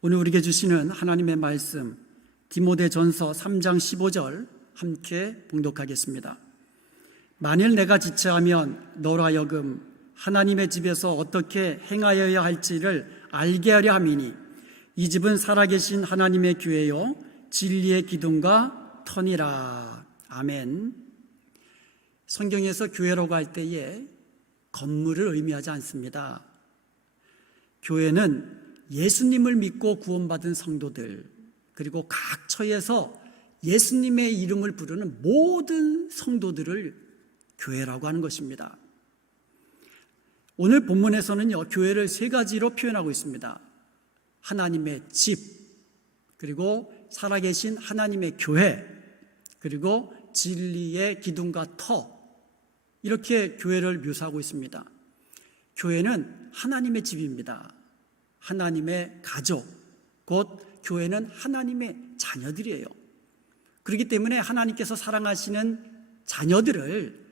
오늘 우리에게 주시는 하나님의 말씀 디모데전서 3장 15절 함께 봉독하겠습니다. 만일 내가 지체하면 너로 하여금 하나님의 집에서 어떻게 행하여야 할지를 알게 하려 함이니 이 집은 살아계신 하나님의 교회요 진리의 기둥과 터니라. 아멘. 성경에서 교회라고 할 때에 건물을 의미하지 않습니다. 교회는 예수님을 믿고 구원받은 성도들, 그리고 각 처에서 예수님의 이름을 부르는 모든 성도들을 교회라고 하는 것입니다. 오늘 본문에서는요, 교회를 세 가지로 표현하고 있습니다. 하나님의 집, 그리고 살아계신 하나님의 교회, 그리고 진리의 기둥과 터, 이렇게 교회를 묘사하고 있습니다. 교회는 하나님의 집입니다. 하나님의 가족, 곧 교회는 하나님의 자녀들이에요. 그렇기 때문에 하나님께서 사랑하시는 자녀들을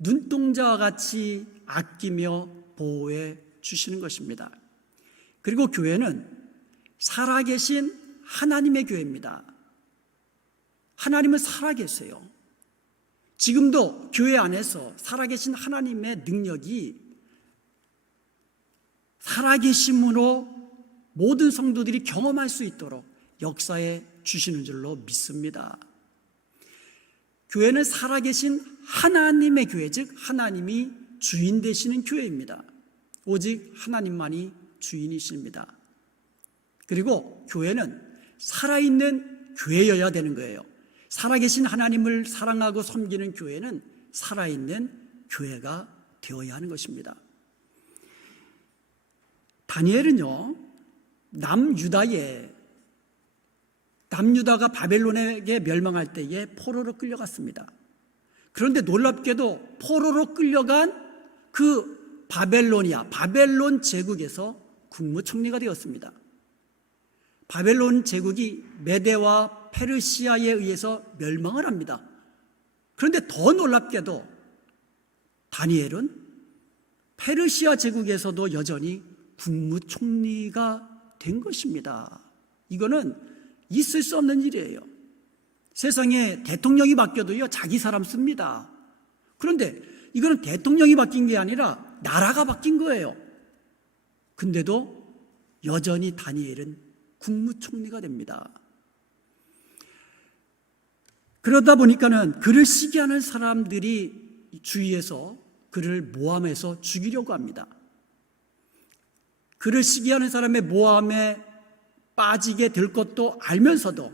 눈동자와 같이 아끼며 보호해 주시는 것입니다. 그리고 교회는 살아계신 하나님의 교회입니다. 하나님은 살아계세요. 지금도 교회 안에서 살아계신 하나님의 능력이 살아계심으로 모든 성도들이 경험할 수 있도록 역사해 주시는 줄로 믿습니다. 교회는 살아계신 하나님의 교회, 즉 하나님이 주인 되시는 교회입니다. 오직 하나님만이 주인이십니다. 그리고 교회는 살아있는 교회여야 되는 거예요. 살아계신 하나님을 사랑하고 섬기는 교회는 살아있는 교회가 되어야 하는 것입니다. 다니엘은요, 남유다가 바벨론에게 멸망할 때에 포로로 끌려갔습니다. 그런데 놀랍게도 포로로 끌려간 그 바벨론 제국에서 국무총리가 되었습니다. 바벨론 제국이 메대와 페르시아에 의해서 멸망을 합니다. 그런데 더 놀랍게도 다니엘은 페르시아 제국에서도 여전히 국무총리가 된 것입니다. 이거는 있을 수 없는 일이에요. 세상에 대통령이 바뀌어도요, 자기 사람 씁니다. 그런데 이거는 대통령이 바뀐 게 아니라 나라가 바뀐 거예요. 근데도 여전히 다니엘은 국무총리가 됩니다. 그러다 보니까는 그를 시기하는 사람들이 주위에서 그를 모함해서 죽이려고 합니다. 그를 시기하는 사람의 모함에 빠지게 될 것도 알면서도,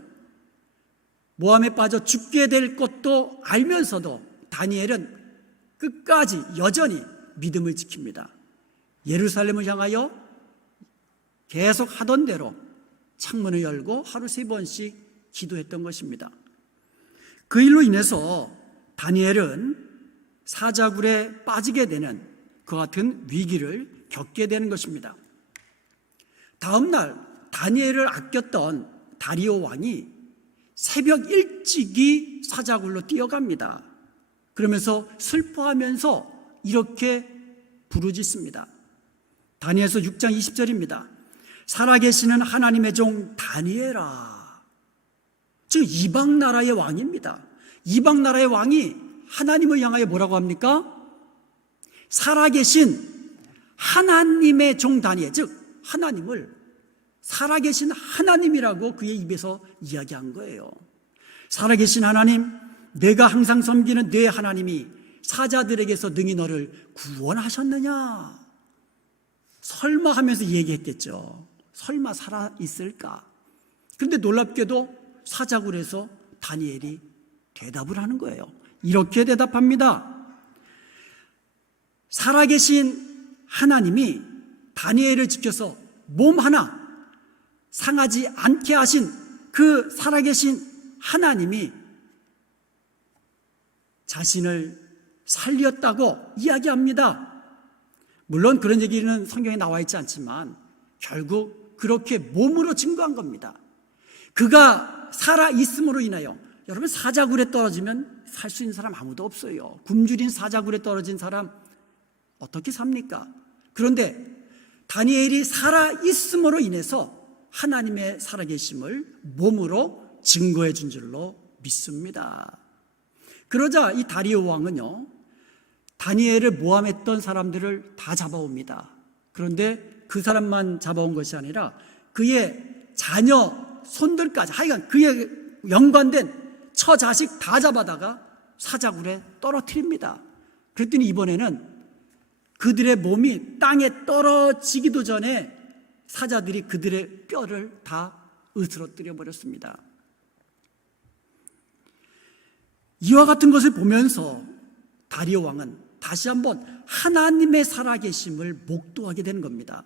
모함에 빠져 죽게 될 것도 알면서도 다니엘은 끝까지 여전히 믿음을 지킵니다. 예루살렘을 향하여 계속 하던 대로 창문을 열고 하루 3번씩 기도했던 것입니다. 그 일로 인해서 다니엘은 사자굴에 빠지게 되는 그와 같은 위기를 겪게 되는 것입니다. 다음 날 다니엘을 아꼈던 다리오 왕이 새벽 일찍이 사자굴로 뛰어갑니다. 그러면서 슬퍼하면서 이렇게 부르짖습니다. 다니엘서 6장 20절입니다. 살아계시는 하나님의 종 다니엘아. 즉 이방 나라의 왕입니다. 이방 나라의 왕이 하나님을 향하여 뭐라고 합니까? 살아계신 하나님의 종 다니엘, 즉 하나님을 살아계신 하나님이라고 그의 입에서 이야기한 거예요. 살아계신 하나님, 내가 항상 섬기는 내 하나님이 사자들에게서 능히 너를 구원하셨느냐? 설마 하면서 얘기했겠죠. 설마 살아있을까? 그런데 놀랍게도 사자굴에서 다니엘이 대답을 하는 거예요. 이렇게 대답합니다. 살아계신 하나님이 다니엘을 지켜서 몸 하나 상하지 않게 하신 그 살아계신 하나님이 자신을 살렸다고 이야기합니다. 물론 그런 얘기는 성경에 나와 있지 않지만 결국 그렇게 몸으로 증거한 겁니다. 그가 살아있음으로 인하여, 여러분 사자굴에 떨어지면 살 수 있는 사람 아무도 없어요. 굶주린 사자굴에 떨어진 사람 어떻게 삽니까? 그런데 다니엘이 살아있음으로 인해서 하나님의 살아계심을 몸으로 증거해 준 줄로 믿습니다. 그러자 이 다리오 왕은요, 다니엘을 모함했던 사람들을 다 잡아옵니다. 그런데 그 사람만 잡아온 것이 아니라 그의 자녀, 손들까지, 하여간 그의 연관된 처자식 다 잡아다가 사자굴에 떨어뜨립니다. 그랬더니 이번에는 그들의 몸이 땅에 떨어지기도 전에 사자들이 그들의 뼈를 다 으스러뜨려 버렸습니다. 이와 같은 것을 보면서 다리오 왕은 다시 한번 하나님의 살아계심을 목도하게 되는 겁니다.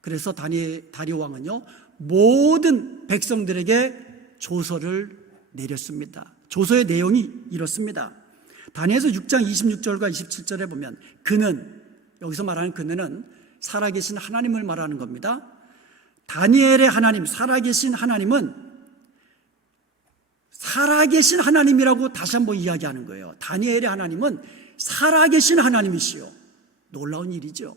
그래서 다리오 왕은요, 모든 백성들에게 조서를 내렸습니다. 조서의 내용이 이렇습니다. 다니엘서 6장 26절과 27절에 보면 그는, 여기서 말하는 그는 살아계신 하나님을 말하는 겁니다. 다니엘의 하나님, 살아계신 하나님은 살아계신 하나님이라고 다시 한번 이야기하는 거예요. 다니엘의 하나님은 살아계신 하나님이시요. 놀라운 일이죠.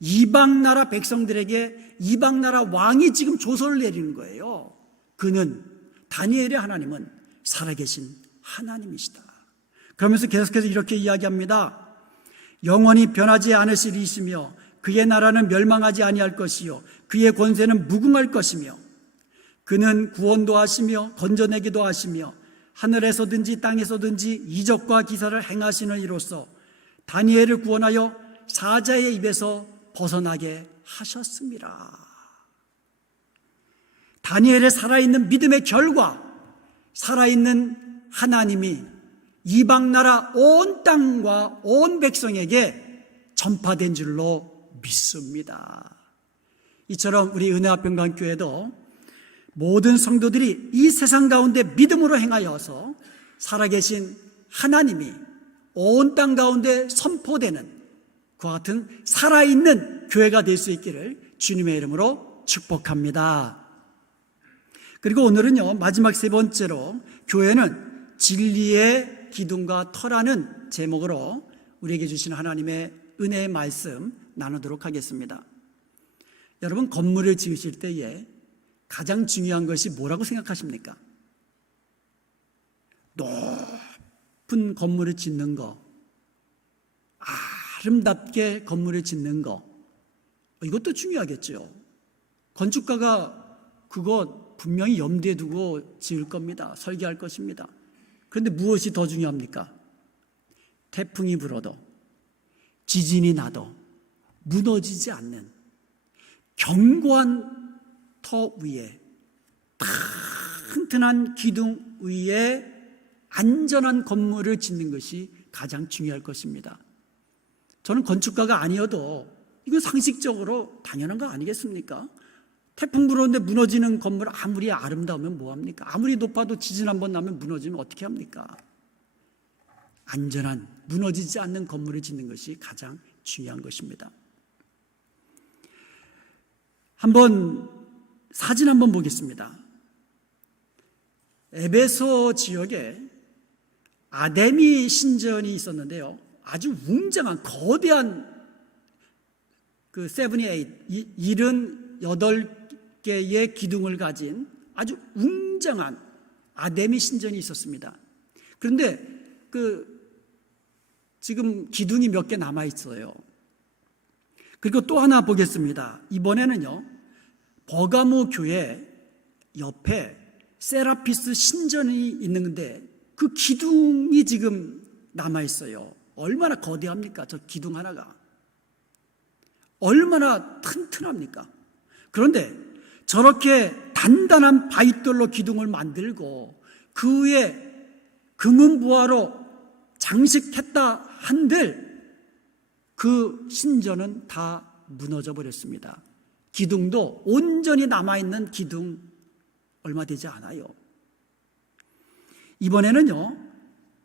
이방 나라 백성들에게 이방 나라 왕이 지금 조서를 내리는 거예요. 그는, 다니엘의 하나님은 살아계신 하나님이시다. 그러면서 계속해서 이렇게 이야기합니다. 영원히 변하지 않으실 이시며 그의 나라는 멸망하지 아니할 것이요 그의 권세는 무궁할 것이며 그는 구원도 하시며 건져내기도 하시며 하늘에서든지 땅에서든지 이적과 기사를 행하시는 이로써 다니엘을 구원하여 사자의 입에서 벗어나게 하셨습니다. 다니엘의 살아있는 믿음의 결과, 살아있는 하나님이 이방 나라 온 땅과 온 백성에게 전파된 줄로 믿습니다. 이처럼 우리 은혜합병강교회도 모든 성도들이 이 세상 가운데 믿음으로 행하여서 살아계신 하나님이 온 땅 가운데 선포되는 그와 같은 살아있는 교회가 될 수 있기를 주님의 이름으로 축복합니다. 그리고 오늘은요, 마지막 세 번째로 교회는 진리의 기둥과 터라는 제목으로 우리에게 주신 하나님의 은혜의 말씀 나누도록 하겠습니다. 여러분, 건물을 지으실 때에 가장 중요한 것이 뭐라고 생각하십니까? 높은 건물을 짓는 거, 아름답게 건물을 짓는 거, 이것도 중요하겠죠. 건축가가 그거 분명히 염두에 두고 지을 겁니다. 설계할 것입니다. 그런데 무엇이 더 중요합니까? 태풍이 불어도 지진이 나도 무너지지 않는 견고한 터 위에, 튼튼한 기둥 위에 안전한 건물을 짓는 것이 가장 중요할 것입니다. 저는 건축가가 아니어도 이건 상식적으로 당연한 거 아니겠습니까? 태풍 불어오는데 무너지는 건물 아무리 아름다우면 뭐합니까? 아무리 높아도 지진 한번 나면 무너지면 어떻게 합니까? 안전한, 무너지지 않는 건물을 짓는 것이 가장 중요한 것입니다. 사진 한번 보겠습니다. 에베소 지역에 아데미 신전이 있었는데요. 아주 웅장한 거대한 그 78, 78개의 기둥을 가진 아주 웅장한 아데미 신전이 있었습니다. 그런데 지금 기둥이 몇 개 남아 있어요. 그리고 또 하나 보겠습니다. 이번에는요, 버가모 교회 옆에 세라피스 신전이 있는데 그 기둥이 지금 남아 있어요. 얼마나 거대합니까? 저 기둥 하나가. 얼마나 튼튼합니까? 그런데 저렇게 단단한 바위돌로 기둥을 만들고 그 위에 금은부화로 장식했다 한들 그 신전은 다 무너져 버렸습니다. 기둥도 온전히 남아있는 기둥 얼마 되지 않아요. 이번에는요,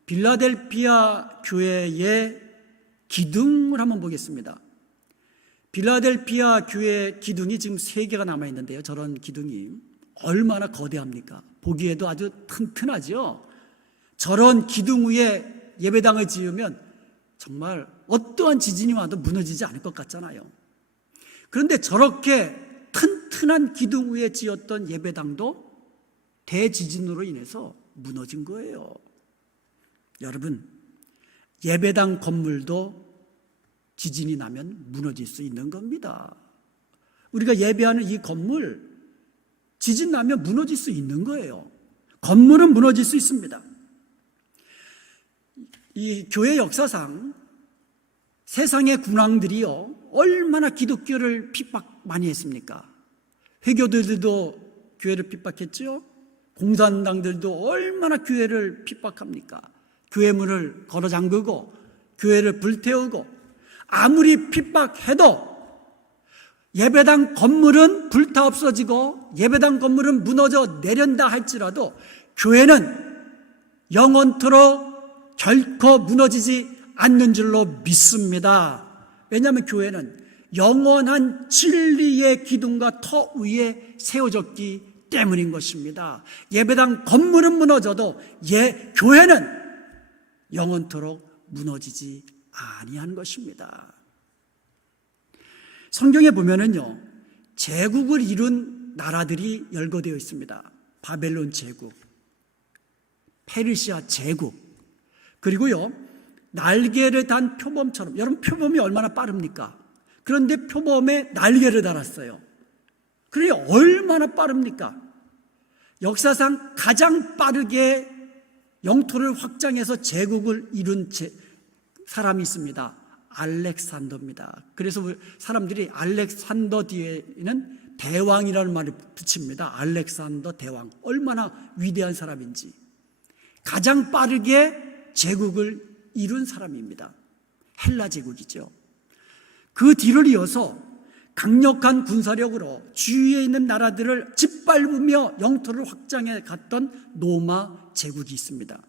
빌라델피아 교회의 기둥을 한번 보겠습니다. 빌라델피아 교회 기둥이 지금 3개가 남아있는데요. 저런 기둥이 얼마나 거대합니까? 보기에도 아주 튼튼하죠. 저런 기둥 위에 예배당을 지으면 정말 어떠한 지진이 와도 무너지지 않을 것 같잖아요. 그런데 저렇게 튼튼한 기둥 위에 지었던 예배당도 대지진으로 인해서 무너진 거예요. 여러분, 예배당 건물도 지진이 나면 무너질 수 있는 겁니다. 우리가 예배하는 이 건물, 지진 나면 무너질 수 있는 거예요. 건물은 무너질 수 있습니다. 이 교회 역사상 세상의 군왕들이요, 얼마나 기독교를 핍박 많이 했습니까? 회교들도 교회를 핍박했죠. 공산당들도 얼마나 교회를 핍박합니까? 교회 문을 걸어 잠그고 교회를 불태우고, 아무리 핍박해도 예배당 건물은 불타 없어지고 예배당 건물은 무너져 내린다 할지라도 교회는 영원토록 결코 무너지지 않는 줄로 믿습니다. 왜냐하면 교회는 영원한 진리의 기둥과 터 위에 세워졌기 때문인 것입니다. 예배당 건물은 무너져도 교회는 영원토록 무너지지 아니한 것입니다. 성경에 보면은요, 제국을 이룬 나라들이 열거되어 있습니다. 바벨론 제국, 페르시아 제국, 그리고요, 날개를 단 표범처럼, 여러분 표범이 얼마나 빠릅니까? 그런데 표범에 날개를 달았어요. 그래 얼마나 빠릅니까? 역사상 가장 빠르게 영토를 확장해서 제국을 이룬 사람이 있습니다. 알렉산더입니다. 그래서 사람들이 알렉산더 뒤에는 대왕이라는 말을 붙입니다. 알렉산더 대왕. 얼마나 위대한 사람인지. 가장 빠르게 제국을 이룬 사람입니다. 헬라 제국이죠. 그 뒤를 이어서 강력한 군사력으로 주위에 있는 나라들을 짓밟으며 영토를 확장해 갔던 로마 제국이 있습니다.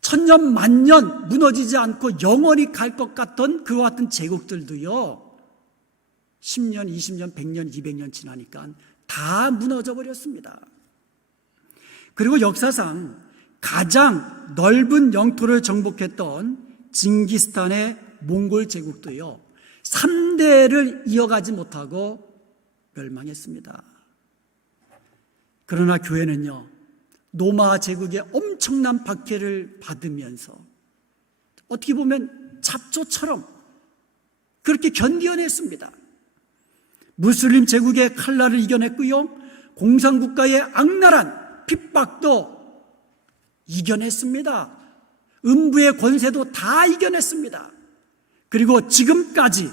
천년 만년 무너지지 않고 영원히 갈 것 같던 그와 같은 제국들도요, 10년, 20년, 100년, 200년 지나니까 다 무너져 버렸습니다. 그리고 역사상 가장 넓은 영토를 정복했던 징기스탄의 몽골 제국도요, 3대를 이어가지 못하고 멸망했습니다. 그러나 교회는요, 로마 제국의 엄청난 박해를 받으면서 어떻게 보면 잡초처럼 그렇게 견뎌냈습니다. 무슬림 제국의 칼날을 이겨냈고요, 공산국가의 악랄한 핍박도 이겨냈습니다. 음부의 권세도 다 이겨냈습니다. 그리고 지금까지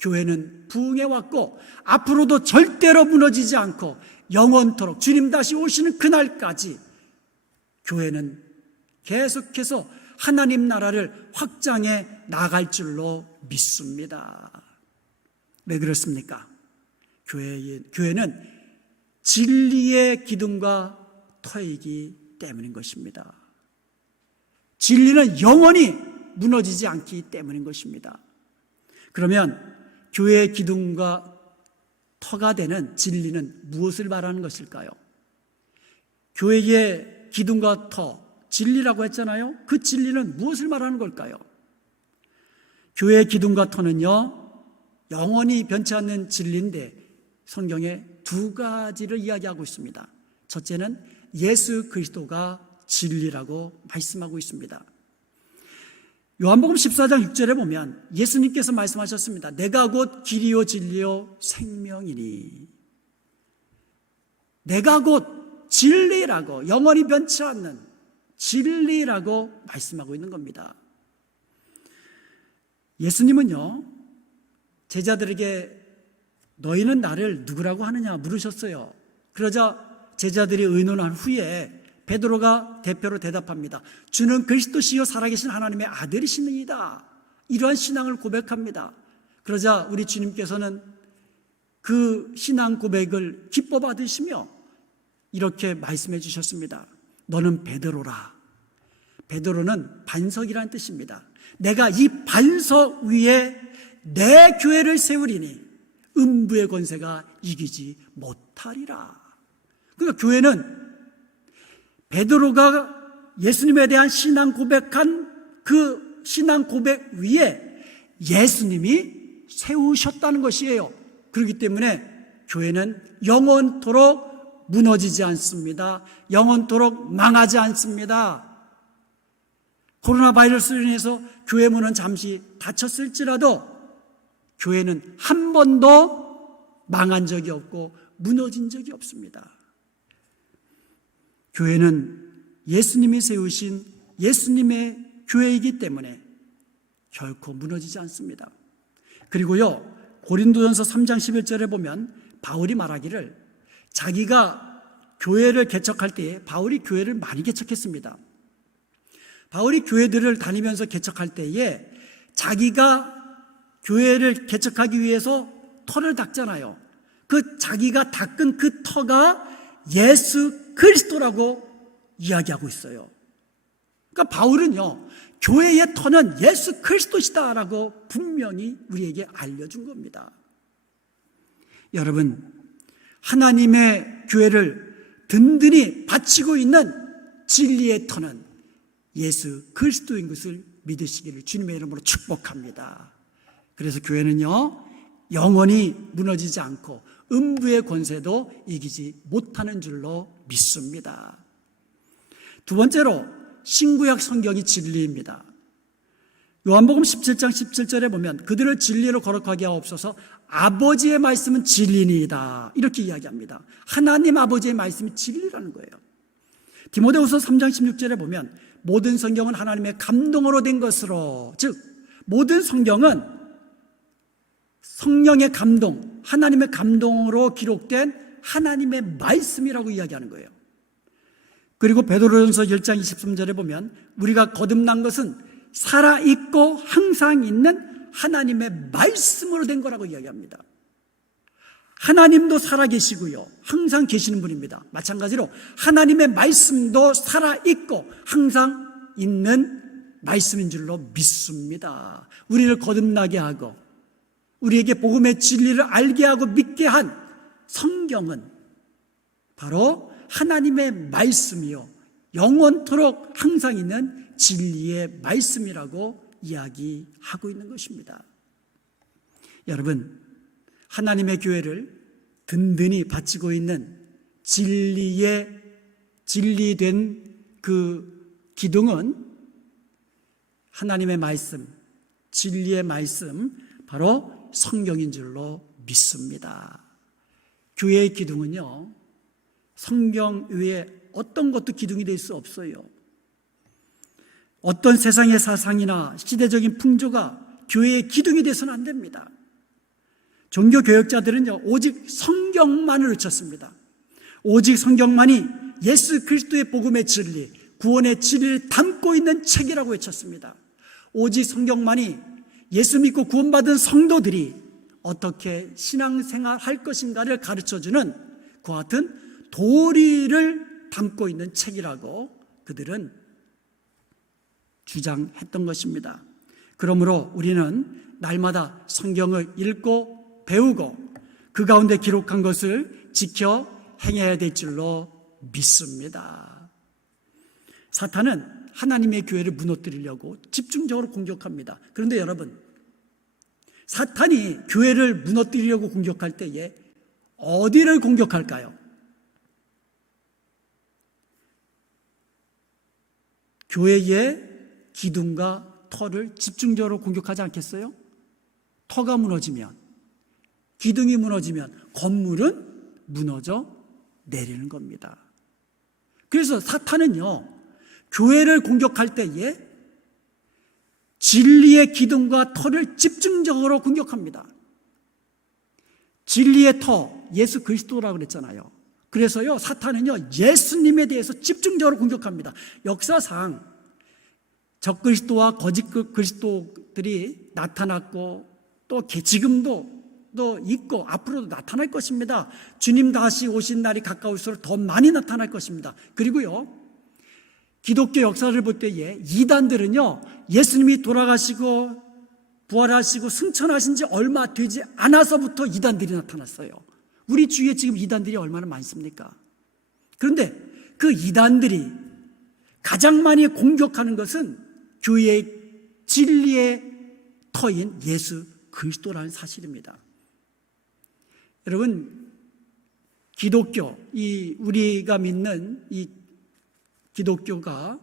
교회는 부흥해왔고 앞으로도 절대로 무너지지 않고 영원토록 주님 다시 오시는 그날까지 교회는 계속해서 하나님 나라를 확장해 나갈 줄로 믿습니다. 왜 그렇습니까? 교회는 진리의 기둥과 터이기 때문인 것입니다. 진리는 영원히 무너지지 않기 때문인 것입니다. 그러면 교회의 기둥과 터가 되는 진리는 무엇을 말하는 것일까요? 교회의 기둥과 터, 진리라고 했잖아요. 그 진리는 무엇을 말하는 걸까요? 교회의 기둥과 터는요, 영원히 변치 않는 진리인데 성경에 두 가지를 이야기하고 있습니다. 첫째는 예수 그리스도가 진리라고 말씀하고 있습니다. 요한복음 14장 6절에 보면 예수님께서 말씀하셨습니다. 내가 곧 길이요 진리요 생명이니. 내가 곧 진리라고, 영원히 변치 않는 진리라고 말씀하고 있는 겁니다. 예수님은요, 제자들에게 너희는 나를 누구라고 하느냐 물으셨어요. 그러자 제자들이 의논한 후에 베드로가 대표로 대답합니다. 주는 그리스도시요 살아계신 하나님의 아들이시니이다. 이러한 신앙을 고백합니다. 그러자 우리 주님께서는 그 신앙 고백을 기뻐 받으시며 이렇게 말씀해 주셨습니다. 너는 베드로라. 베드로는 반석이라는 뜻입니다. 내가 이 반석 위에 내 교회를 세우리니 음부의 권세가 이기지 못하리라. 그러니까 교회는 베드로가 예수님에 대한 신앙 고백한 그 신앙 고백 위에 예수님이 세우셨다는 것이에요. 그렇기 때문에 교회는 영원토록 무너지지 않습니다. 영원토록 망하지 않습니다. 코로나 바이러스로 인해서 교회 문은 잠시 닫혔을지라도 교회는 한 번도 망한 적이 없고 무너진 적이 없습니다. 교회는 예수님이 세우신 예수님의 교회이기 때문에 결코 무너지지 않습니다. 그리고요, 고린도전서 3장 11절에 보면 바울이 말하기를, 자기가 교회를 개척할 때에 바울이 교회를 많이 개척했습니다. 바울이 교회들을 다니면서 개척할 때에 자기가 교회를 개척하기 위해서 터를 닦잖아요. 그 자기가 닦은 그 터가 예수 그리스도라고 이야기하고 있어요. 그러니까 바울은요, 교회의 터는 예수 그리스도시다라고 분명히 우리에게 알려준 겁니다. 여러분, 하나님의 교회를 든든히 바치고 있는 진리의 터는 예수 그리스도인 것을 믿으시기를 주님의 이름으로 축복합니다. 그래서 교회는요, 영원히 무너지지 않고 음부의 권세도 이기지 못하는 줄로 믿습니다. 두 번째로 신구약 성경이 진리입니다. 요한복음 17장 17절에 보면 그들을 진리로 거룩하게 하옵소서, 아버지의 말씀은 진리니이다, 이렇게 이야기합니다. 하나님 아버지의 말씀이 진리라는 거예요. 디모데후서 3장 16절에 보면 모든 성경은 하나님의 감동으로 된 것으로, 즉 모든 성경은 성령의 감동, 하나님의 감동으로 기록된 하나님의 말씀이라고 이야기하는 거예요. 그리고 베드로전서 10장 23절에 보면 우리가 거듭난 것은 살아있고 항상 있는 하나님의 말씀으로 된 거라고 이야기합니다. 하나님도 살아계시고요, 항상 계시는 분입니다. 마찬가지로 하나님의 말씀도 살아있고 항상 있는 말씀인 줄로 믿습니다. 우리를 거듭나게 하고 우리에게 복음의 진리를 알게 하고 믿게 한 성경은 바로 하나님의 말씀이요, 영원토록 항상 있는 진리의 말씀이라고 이야기하고 있는 것입니다. 여러분, 하나님의 교회를 든든히 바치고 있는 진리된 그 기둥은 하나님의 말씀, 진리의 말씀, 바로 성경인 줄로 믿습니다. 교회의 기둥은요, 성경 외에 어떤 것도 기둥이 될 수 없어요. 어떤 세상의 사상이나 시대적인 풍조가 교회의 기둥이 돼서는 안 됩니다. 종교개혁자들은요, 오직 성경만을 외쳤습니다. 오직 성경만이 예수 그리스도의 복음의 진리, 구원의 진리를 담고 있는 책이라고 외쳤습니다. 오직 성경만이 예수 믿고 구원받은 성도들이 어떻게 신앙생활 할 것인가를 가르쳐주는 그와 같은 도리를 담고 있는 책이라고 그들은 주장했던 것입니다. 그러므로 우리는 날마다 성경을 읽고 배우고 그 가운데 기록한 것을 지켜 행해야 될 줄로 믿습니다. 사탄은 하나님의 교회를 무너뜨리려고 집중적으로 공격합니다. 그런데 여러분, 사탄이 교회를 무너뜨리려고 공격할 때에 어디를 공격할까요? 교회의 기둥과 터를 집중적으로 공격하지 않겠어요? 터가 무너지면, 기둥이 무너지면 건물은 무너져 내리는 겁니다. 그래서 사탄은요, 교회를 공격할 때에 진리의 기둥과 터를 집중적으로 공격합니다. 진리의 터, 예수 그리스도라고 그랬잖아요. 그래서요, 사탄은요, 예수님에 대해서 집중적으로 공격합니다. 역사상 적그리스도와 거짓 그리스도들이 나타났고 또 지금도 또 있고 앞으로도 나타날 것입니다. 주님 다시 오신 날이 가까울수록 더 많이 나타날 것입니다. 그리고요, 기독교 역사를 볼 때에 이단들은요, 예수님이 돌아가시고 부활하시고 승천하신 지 얼마 되지 않아서부터 이단들이 나타났어요. 우리 주위에 지금 이단들이 얼마나 많습니까? 그런데 그 이단들이 가장 많이 공격하는 것은 교회의 진리의 터인 예수 그리스도라는 사실입니다. 여러분, 기독교, 우리가 믿는 이 기독교가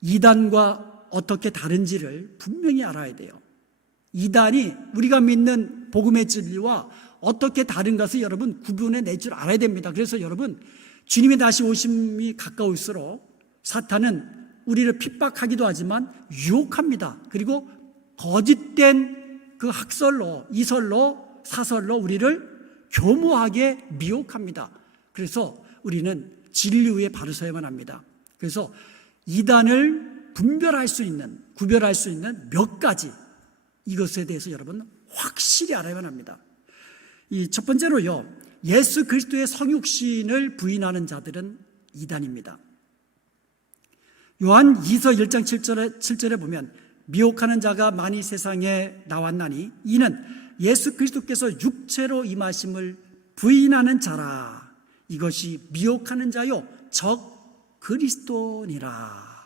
이단과 어떻게 다른지를 분명히 알아야 돼요. 이단이 우리가 믿는 복음의 진리와 어떻게 다른 것을 여러분 구분해 낼 줄 알아야 됩니다. 그래서 여러분, 주님의 다시 오심이 가까울수록 사탄은 우리를 핍박하기도 하지만 유혹합니다. 그리고 거짓된 그 학설로, 이설로, 사설로 우리를 교모하게 미혹합니다. 그래서 우리는 진리에 바로 서야만 합니다. 그래서 이단을 구별할 수 있는 몇 가지, 이것에 대해서 여러분 확실히 알아야만 합니다. 이 첫 번째로요, 예수 그리스도의 성육신을 부인하는 자들은 이단입니다. 요한 2서 1장 7절에 보면 미혹하는 자가 많이 세상에 나왔나니 이는 예수 그리스도께서 육체로 임하심을 부인하는 자라. 이것이 미혹하는 자요 적 그리스도니라.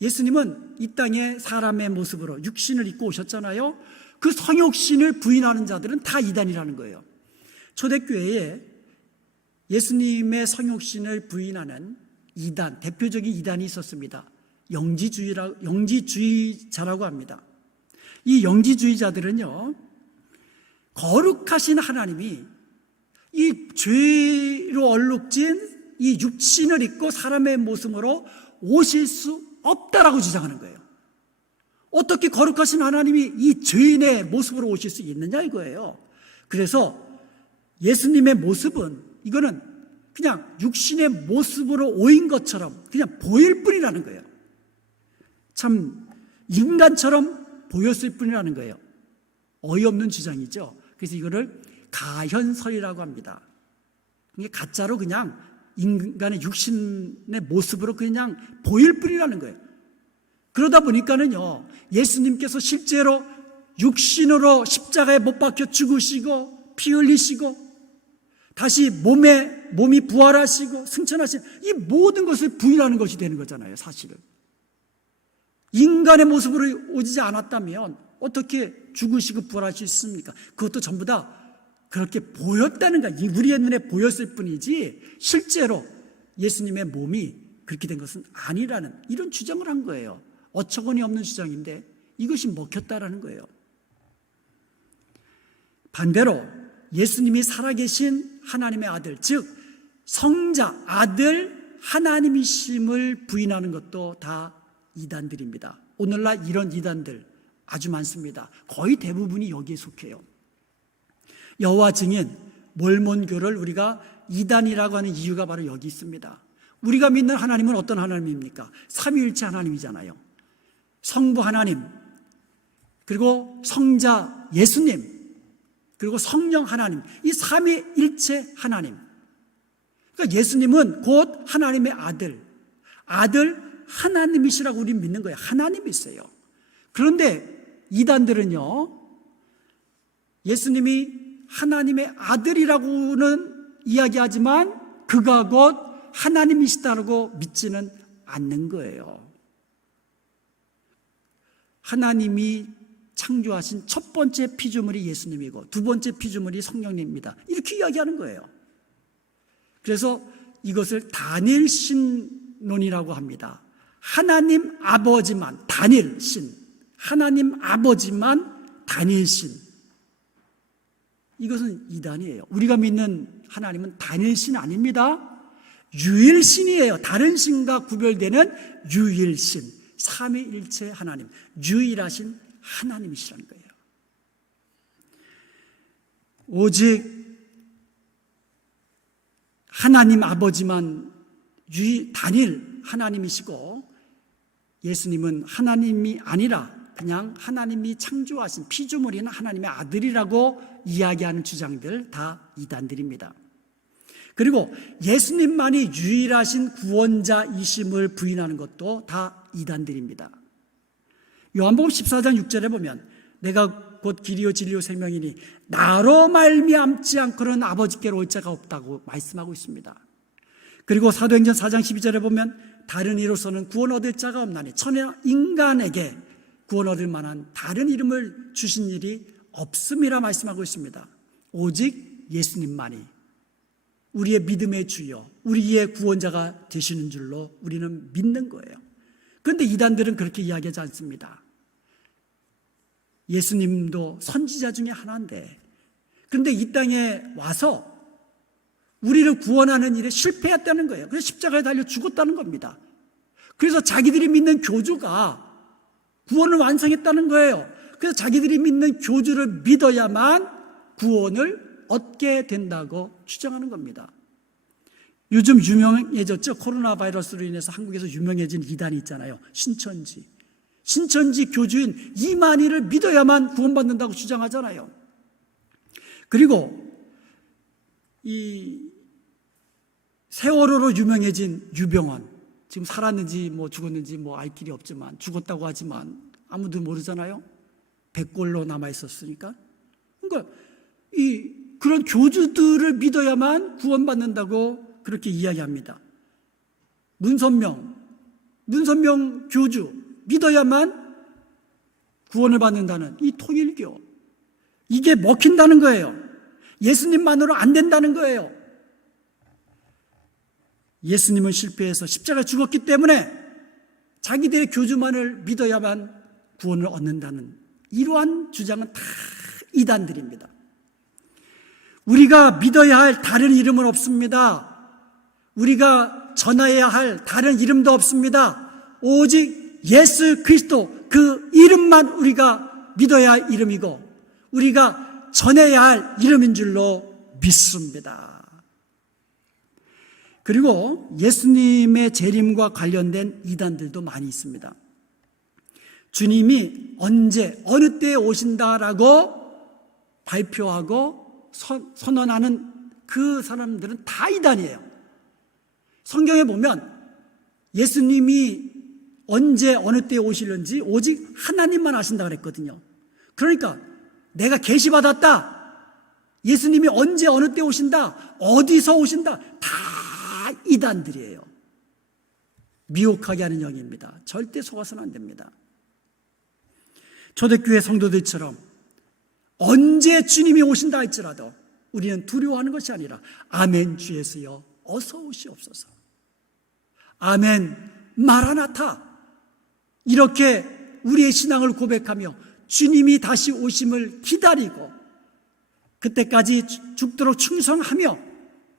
예수님은 이 땅에 사람의 모습으로 육신을 입고 오셨잖아요. 그 성육신을 부인하는 자들은 다 이단이라는 거예요. 초대교회에 예수님의 성육신을 부인하는 이단, 대표적인 이단이 있었습니다. 영지주의자라고 합니다. 이 영지주의자들은요, 거룩하신 하나님이 이 죄로 얼룩진 이 육신을 입고 사람의 모습으로 오실 수 없다라고 주장하는 거예요. 어떻게 거룩하신 하나님이 이 죄인의 모습으로 오실 수 있느냐 이거예요. 그래서 예수님의 모습은 이거는 그냥 육신의 모습으로 오인 것처럼 그냥 보일 뿐이라는 거예요. 참 인간처럼 보였을 뿐이라는 거예요. 어이없는 주장이죠. 그래서 이거를 가현설이라고 합니다. 이게 가짜로 그냥 인간의 육신의 모습으로 그냥 보일 뿐이라는 거예요. 그러다 보니까는요, 예수님께서 실제로 육신으로 십자가에 못 박혀 죽으시고 피 흘리시고 다시 몸이 부활하시고 승천하신 이 모든 것을 부인하는 것이 되는 거잖아요. 사실은 인간의 모습으로 오지 않았다면 어떻게 죽으시고 부활하실 수 있습니까? 그것도 전부 다 그렇게 보였다는 거야. 우리의 눈에 보였을 뿐이지 실제로 예수님의 몸이 그렇게 된 것은 아니라는 이런 주장을 한 거예요. 어처구니 없는 주장인데 이것이 먹혔다라는 거예요. 반대로 예수님이 살아계신 하나님의 아들, 즉 성자, 아들 하나님이심을 부인하는 것도 다 이단들입니다. 오늘날 이런 이단들 아주 많습니다. 거의 대부분이 여기에 속해요. 여호와 증인, 몰몬교를 우리가 이단이라고 하는 이유가 바로 여기 있습니다. 우리가 믿는 하나님은 어떤 하나님입니까? 삼위일체 하나님이잖아요. 성부 하나님, 그리고 성자 예수님, 그리고 성령 하나님, 이 삼위일체 하나님. 그러니까 예수님은 곧 하나님의 아들 하나님이시라고 우리는 믿는 거예요. 하나님이세요. 그런데 이단들은요, 예수님이 하나님의 아들이라고는 이야기하지만 그가 곧 하나님이시다고 믿지는 않는 거예요. 하나님이 창조하신 첫 번째 피조물이 예수님이고 두 번째 피조물이 성령님입니다. 이렇게 이야기하는 거예요. 그래서 이것을 단일신론이라고 합니다. 하나님 아버지만 단일신, 하나님 아버지만 단일신. 이것은 이단이에요. 우리가 믿는 하나님은 단일신 아닙니다. 유일신이에요. 다른 신과 구별되는 유일신, 삼위일체 하나님, 유일하신 하나님이시라는 거예요. 오직 하나님 아버지만 단일 하나님이시고 예수님은 하나님이 아니라 그냥 하나님이 창조하신 피조물인 하나님의 아들이라고 이야기하는 주장들 다 이단들입니다. 그리고 예수님만이 유일하신 구원자이심을 부인하는 것도 다 이단들입니다. 요한복음 14장 6절에 보면 내가 곧 길이요 진리요 생명이니 나로 말미암지 않고는 아버지께로 올 자가 없다고 말씀하고 있습니다. 그리고 사도행전 4장 12절에 보면 다른 이로서는 구원 얻을 자가 없나니 천하 인간에게 구원 얻을 만한 다른 이름을 주신 일이 없음이라 말씀하고 있습니다. 오직 예수님만이 우리의 믿음의 주여, 우리의 구원자가 되시는 줄로 우리는 믿는 거예요. 그런데 이단들은 그렇게 이야기하지 않습니다. 예수님도 선지자 중에 하나인데, 그런데 이 땅에 와서 우리를 구원하는 일에 실패했다는 거예요. 그래서 십자가에 달려 죽었다는 겁니다. 그래서 자기들이 믿는 교주가 구원을 완성했다는 거예요. 그래서 자기들이 믿는 교주를 믿어야만 구원을 얻게 된다고 주장하는 겁니다. 요즘 유명해졌죠. 코로나 바이러스로 인해서 한국에서 유명해진 이단이 있잖아요. 신천지 교주인 이만희를 믿어야만 구원받는다고 주장하잖아요. 그리고 이 세월호로 유명해진 유병헌, 지금 살았는지 뭐 죽었는지 뭐 알 길이 없지만 죽었다고 하지만 아무도 모르잖아요. 백골로 남아 있었으니까. 그러니까 그런 교주들을 믿어야만 구원받는다고 그렇게 이야기합니다. 문선명 교주 믿어야만 구원을 받는다는 이 통일교, 이게 먹힌다는 거예요. 예수님만으로 안 된다는 거예요. 예수님은 실패해서 십자가에 죽었기 때문에 자기들의 교주만을 믿어야만 구원을 얻는다는 이러한 주장은 다 이단들입니다. 우리가 믿어야 할 다른 이름은 없습니다. 우리가 전해야 할 다른 이름도 없습니다. 오직 예수 그리스도, 그 이름만 우리가 믿어야 할 이름이고 우리가 전해야 할 이름인 줄로 믿습니다. 그리고 예수님의 재림과 관련된 이단들도 많이 있습니다. 주님이 언제 어느 때에 오신다라고 발표하고 선언하는 그 사람들은 다 이단이에요. 성경에 보면 예수님이 언제 어느 때에 오실는지 오직 하나님만 아신다 그랬거든요. 그러니까 내가 계시받았다, 예수님이 언제 어느 때 오신다, 어디서 오신다, 다 이단들이에요. 미혹하게 하는 영입니다. 절대 속아서는 안 됩니다. 초대교회 성도들처럼 언제 주님이 오신다 할지라도 우리는 두려워하는 것이 아니라 아멘 주 예수여 어서 오시옵소서, 아멘 마라나타, 이렇게 우리의 신앙을 고백하며 주님이 다시 오심을 기다리고 그때까지 죽도록 충성하며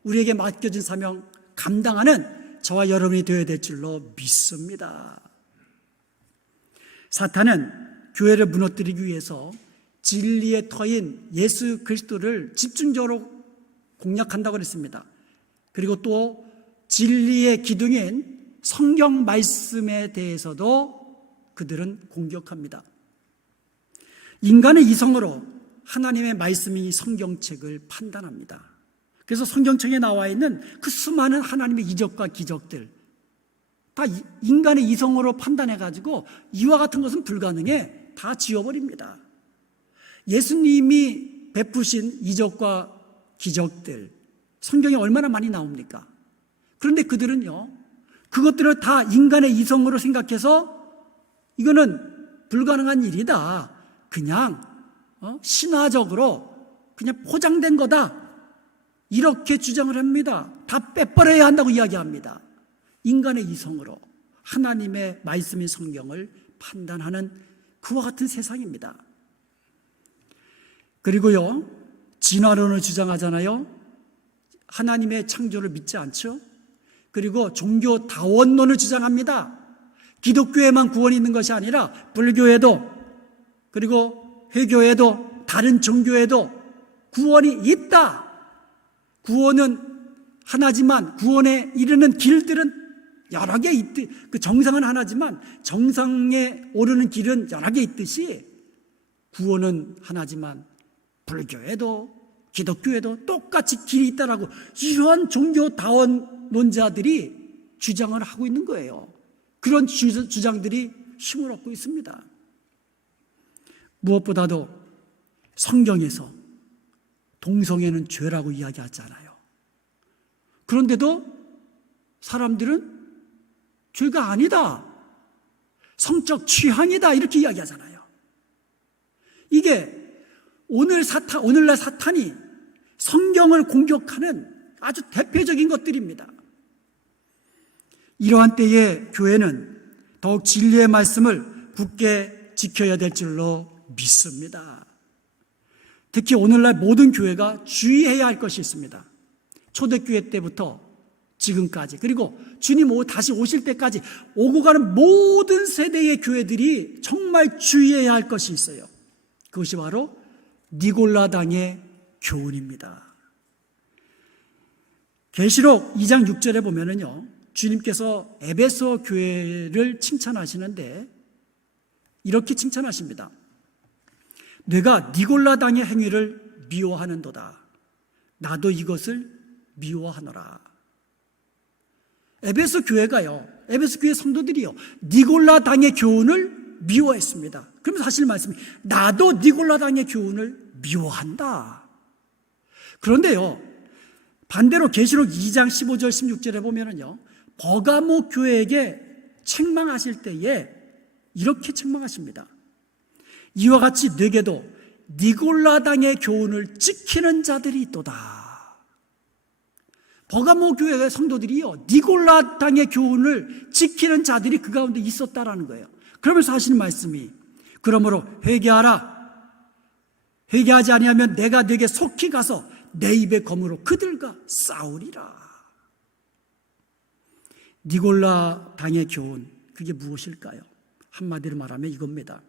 우리에게 맡겨진 사명 감당하는 저와 여러분이 되어야 될 줄로 믿습니다. 사탄은 교회를 무너뜨리기 위해서 진리의 터인 예수 그리스도를 집중적으로 공략한다고 했습니다. 그리고 또 진리의 기둥인 성경 말씀에 대해서도 그들은 공격합니다. 인간의 이성으로 하나님의 말씀이 성경책을 판단합니다. 그래서 성경책에 나와 있는 그 수많은 하나님의 이적과 기적들 다 인간의 이성으로 판단해가지고 이와 같은 것은 불가능해 다 지워버립니다. 예수님이 베푸신 이적과 기적들 성경에 얼마나 많이 나옵니까? 그런데 그들은요, 그것들을 다 인간의 이성으로 생각해서 이거는 불가능한 일이다, 그냥 신화적으로 그냥 포장된 거다, 이렇게 주장을 합니다. 다 빼버려야 한다고 이야기합니다. 인간의 이성으로 하나님의 말씀인 성경을 판단하는 그와 같은 세상입니다. 그리고요, 진화론을 주장하잖아요. 하나님의 창조를 믿지 않죠. 그리고 종교 다원론을 주장합니다. 기독교에만 구원이 있는 것이 아니라 불교에도, 그리고 회교에도, 다른 종교에도 구원이 있다. 구원은 하나지만 구원에 이르는 길들은 여러 개 있듯, 그 정상은 하나지만 정상에 오르는 길은 여러 개 있듯이 구원은 하나지만 불교에도 기독교에도 똑같이 길이 있다라고 이러한 종교 다원론자들이 주장을 하고 있는 거예요. 그런 주장들이 힘을 얻고 있습니다. 무엇보다도 성경에서 동성애는 죄라고 이야기하잖아요. 그런데도 사람들은 죄가 아니다, 성적 취향이다, 이렇게 이야기하잖아요. 이게 오늘날 사탄이 성경을 공격하는 아주 대표적인 것들입니다. 이러한 때에 교회는 더욱 진리의 말씀을 굳게 지켜야 될 줄로 믿습니다. 특히 오늘날 모든 교회가 주의해야 할 것이 있습니다. 초대교회 때부터 지금까지, 그리고 주님 다시 오실 때까지 오고 가는 모든 세대의 교회들이 정말 주의해야 할 것이 있어요. 그것이 바로 니골라당의 교훈입니다. 계시록 2장 6절에 보면은요, 주님께서 에베소 교회를 칭찬하시는데 이렇게 칭찬하십니다. 내가 니골라당의 행위를 미워하는도다. 나도 이것을 미워하노라. 에베소 교회가요, 에베소 교회 성도들이요, 니골라당의 교훈을 미워했습니다. 그러면서 하실 말씀이 나도 니골라당의 교훈을 미워한다. 그런데요, 반대로 계시록 2장 15절 16절에 보면은요, 버가모 교회에게 책망하실 때에 이렇게 책망하십니다. 이와 같이 내게도 니골라당의 교훈을 지키는 자들이 있도다. 버가모 교회의 성도들이요, 니골라당의 교훈을 지키는 자들이 그 가운데 있었다라는 거예요. 그러면서 하시는 말씀이 그러므로 회개하라. 회개하지 아니하면 내가 네게 속히 가서 내 입의 검으로 그들과 싸우리라. 니골라당의 교훈, 그게 무엇일까요? 한마디로 말하면 이겁니다.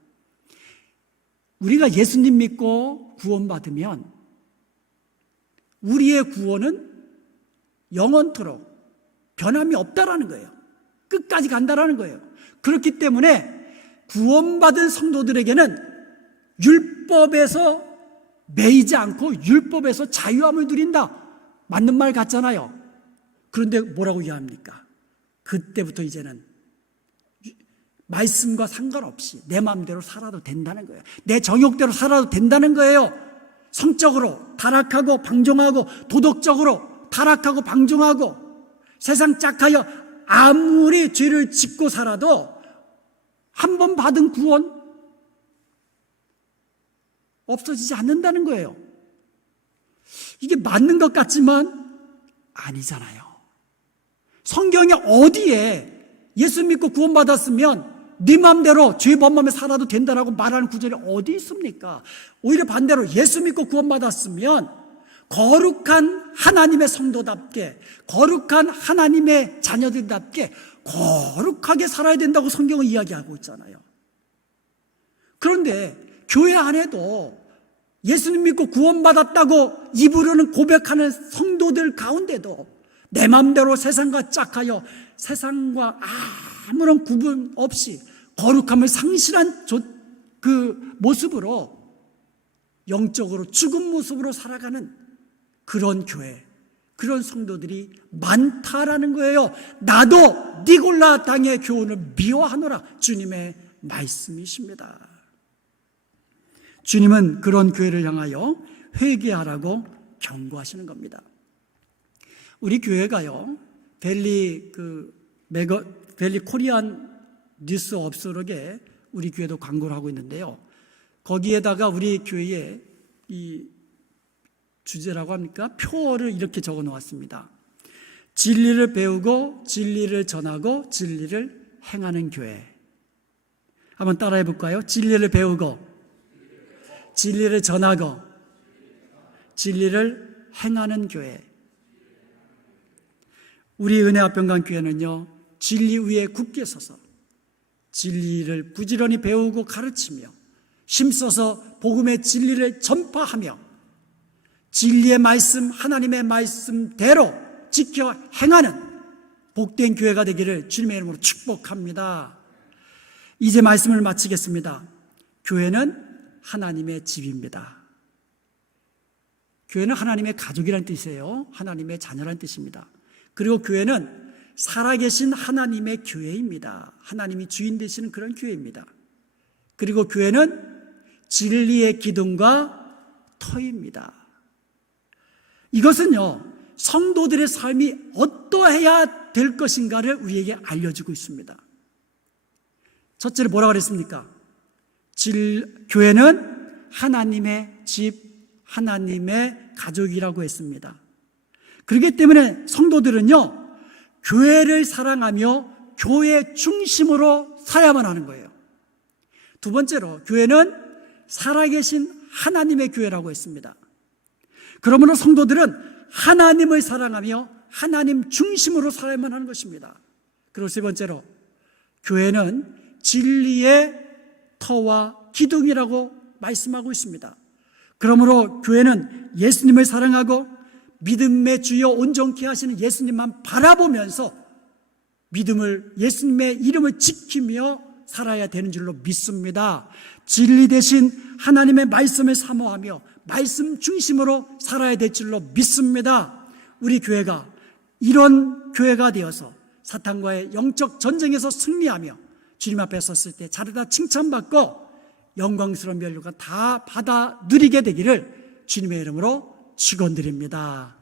우리가 예수님 믿고 구원받으면 우리의 구원은 영원토록 변함이 없다라는 거예요. 끝까지 간다라는 거예요. 그렇기 때문에 구원받은 성도들에게는 율법에서 매이지 않고 율법에서 자유함을 누린다. 맞는 말 같잖아요. 그런데 뭐라고 이해합니까? 그때부터 이제는 말씀과 상관없이 내 마음대로 살아도 된다는 거예요. 내 정욕대로 살아도 된다는 거예요. 성적으로 타락하고 방종하고, 도덕적으로 타락하고 방종하고, 세상 짝하여 아무리 죄를 짓고 살아도 한 번 받은 구원 없어지지 않는다는 거예요. 이게 맞는 것 같지만 아니잖아요. 성경에 어디에 예수 믿고 구원받았으면 네 마음대로 죄 범하며 살아도 된다라고 말하는 구절이 어디 있습니까? 오히려 반대로 예수 믿고 구원받았으면 거룩한 하나님의 성도답게, 거룩한 하나님의 자녀들답게 거룩하게 살아야 된다고 성경은 이야기하고 있잖아요. 그런데 교회 안에도 예수님 믿고 구원받았다고 입으로는 고백하는 성도들 가운데도 내 마음대로 세상과 짝하여 세상과 아무런 구분 없이 거룩함을 상실한 그 모습으로 영적으로 죽은 모습으로 살아가는 그런 교회, 그런 성도들이 많다라는 거예요. 나도 니골라 당의 교훈을 미워하노라. 주님의 말씀이십니다. 주님은 그런 교회를 향하여 회개하라고 경고하시는 겁니다. 우리 교회가요, 벨리 코리안 뉴스 업소록에 우리 교회도 광고를 하고 있는데요. 거기에다가 우리 교회의 이 주제라고 합니까? 표어를 이렇게 적어 놓았습니다. 진리를 배우고 진리를 전하고 진리를 행하는 교회. 한번 따라해 볼까요? 진리를 배우고 진리를 전하고 진리를 행하는 교회. 우리 은혜합병강교회는요, 진리 위에 굳게 서서 진리를 부지런히 배우고 가르치며 힘써서 복음의 진리를 전파하며 진리의 말씀, 하나님의 말씀대로 지켜 행하는 복된 교회가 되기를 주님의 이름으로 축복합니다. 이제 말씀을 마치겠습니다. 교회는 하나님의 집입니다. 교회는 하나님의 가족이라는 뜻이에요. 하나님의 자녀라는 뜻입니다. 그리고 교회는 살아계신 하나님의 교회입니다. 하나님이 주인 되시는 그런 교회입니다. 그리고 교회는 진리의 기둥과 터입니다. 이것은요, 성도들의 삶이 어떠해야 될 것인가를 우리에게 알려주고 있습니다. 첫째로 뭐라고 그랬습니까? 교회는 하나님의 집, 하나님의 가족이라고 했습니다. 그렇기 때문에 성도들은요, 교회를 사랑하며 교회 중심으로 살아야만 하는 거예요. 두 번째로, 교회는 살아계신 하나님의 교회라고 했습니다. 그러므로 성도들은 하나님을 사랑하며 하나님 중심으로 살아야만 하는 것입니다. 그리고 세 번째로, 교회는 진리의 터와 기둥이라고 말씀하고 있습니다. 그러므로 교회는 예수님을 사랑하고 믿음의 주여 온전케 하시는 예수님만 바라보면서 예수님의 이름을 지키며 살아야 되는 줄로 믿습니다. 진리 대신 하나님의 말씀을 사모하며 말씀 중심으로 살아야 될 줄로 믿습니다. 우리 교회가 이런 교회가 되어서 사탄과의 영적 전쟁에서 승리하며 주님 앞에 섰을 때 잘하다 칭찬받고 영광스러운 멸류관 다 받아 누리게 되기를 주님의 이름으로 축원드립니다.